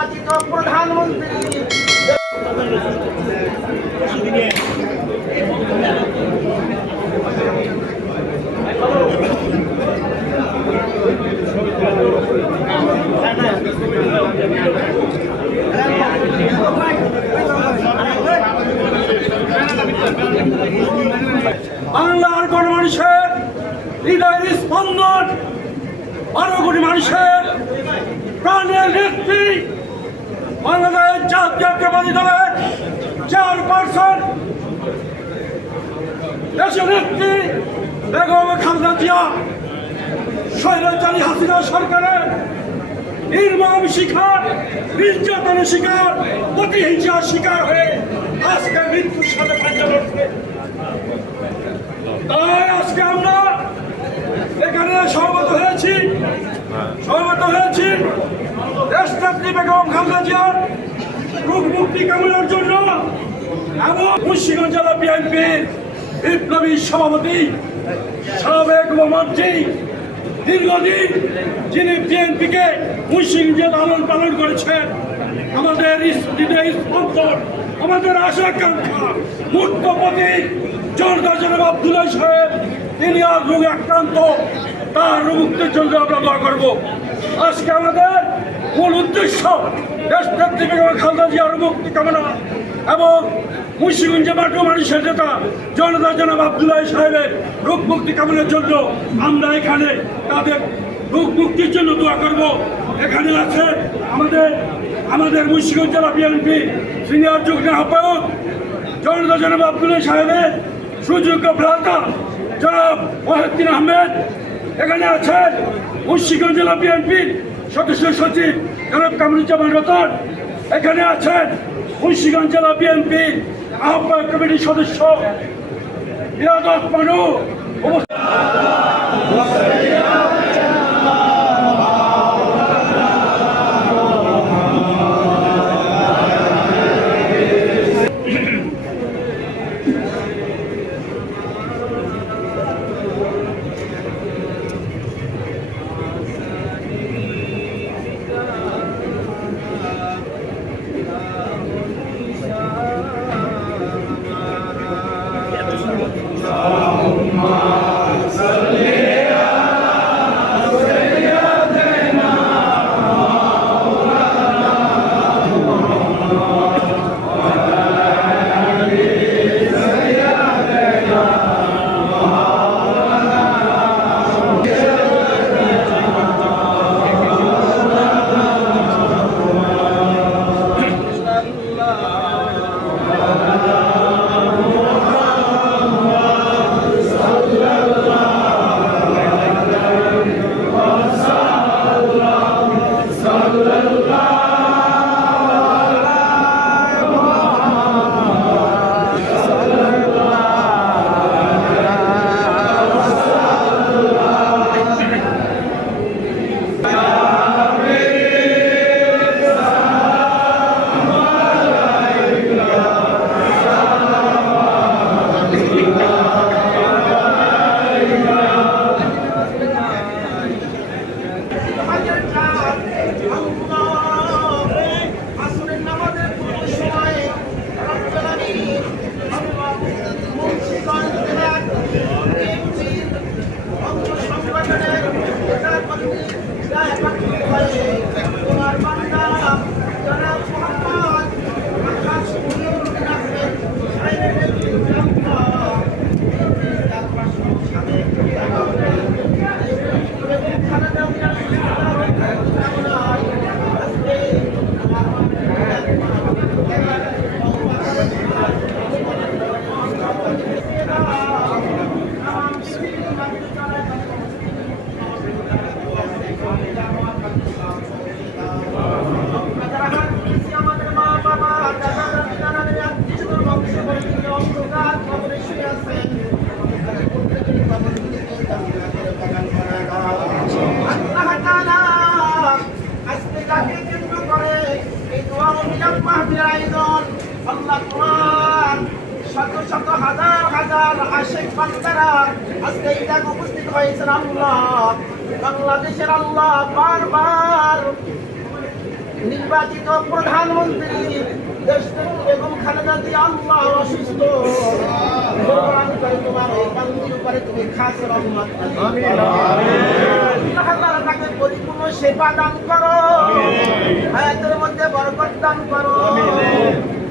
নির্বাচিত প্রধানমন্ত্রী। বাংলার গণমানুষের হৃদয়ের স্পন্দন বারো কোটি মানুষের প্রাণের নেত্রী বাংলাদেশ জাতীয়তাবাদী দলের চেয়ারপারসন দেশের নেত্রী বেগম খালদা জিয়া স্বৈরাচারী হাসিনা সরকারের নির্মম শিকার, নির্যাতনের শিকার প্রতিহিংসার শিকার হয়ে আজকে মৃত্যুর সাথে পাঞ্জা লড়ছে তাই আজকে আমরা এখানে সহমত হয়েছি সহমত হয়েছি দেশনেত্রী বেগম খালেদা জিয়ার রোগ মুক্তি কামনার জন্য এবং মুন্সিগঞ্জ জেলা বিএনপির বিপ্লবী সভাপতি সাবেক মন্ত্রী দীর্ঘদিন যিনি বিএনপিকে মুন্সিগঞ্জে লালন পালন করেছেন, আমাদের স্পন্দন আমাদের আশাকাঙ্ক্ষা মুখ্যপতি জনতা জনাব আব্দুল্লাহ সাহেব, তিনি আর রোগে আক্রান্ত, তার মুক্তির জন্য আমরা দোয়া করব। আজকে আমাদের মূল উদ্দেশ্য দেশনেত্রী বেগম খালদা জিয়ার মুক্তি কামনা এবং মুন্সিগঞ্জে মাটু মানুষের নেতা জনতা জনাব আব্দুল্লাহ সাহেবের রোগ মুক্তি কামনার জন্য আমরা এখানে তাদের রোগ মুক্তির জন্য দোয়া করব। এখানে আছে আমাদের আমাদের মুন্সিগঞ্জ জেলা বিএনপি সিনিয়র যুগ্ম আহ্বায়ক জনতা জনাব আব্দুল্লাহ সাহেবের সুযোগ্য ভ্রাতা জনাব মহিউদ্দিন আহমেদ। এখানে আছেন মুন্সিগঞ্জ জেলা বিএনপির সদস্য সচিব জনাব কামরুজ্জামান রতন। এখানে আছেন মুন্সিগঞ্জ জেলা বিএনপি আহ্বায়ক কমিটির সদস্য বিরাদত মানু। উপস্থিত হাজার আশেক বান্দারা আজকে এই জায়গায় উপস্থিত হয়েছেন আল্লাহ বাংলাদেশের আল্লাহ বারবার নির্বাচিত প্রধানমন্ত্রী দেশ থেকে বেগম খালেদা জিয়া আল্লাহ অসুস্থ। তোমার এই উপরে তুমি খাস রহমত তাকে পরিপূর্ণ সেবা দান করো। হায়াতের মধ্যে বরকত দান করো।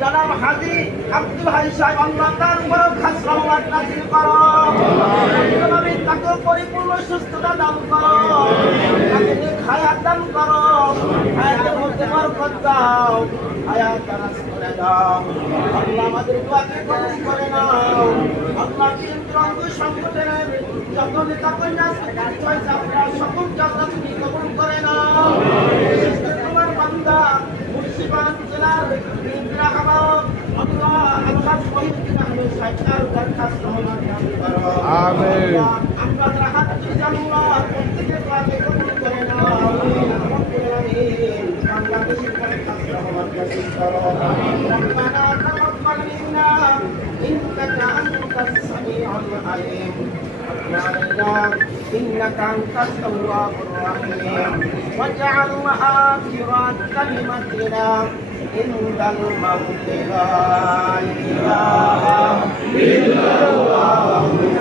জনাব হাজি আব্দুল হাই সাহেব আল্লাহ তার উপর খাস রহমত নাজিল করো। আলামিন তাকে পরিপূর্ণ সুস্থতা দান করো। তাকে হায়াত দান করো। হায়াতের মধ্যে বরকত দাও। হায়াত দারাজ করে দাও। আল্লাহ আমাদের দোয়াকে কবুল করে নাও। আল্লাহ অঙ্গ সংগঠনের যত নেতা কন্যা সকল যাত্রা তুমি কবুল إنك أنت التواب الرحيم واجعل آخر كلمتنا عند الموت لا إله إلا الله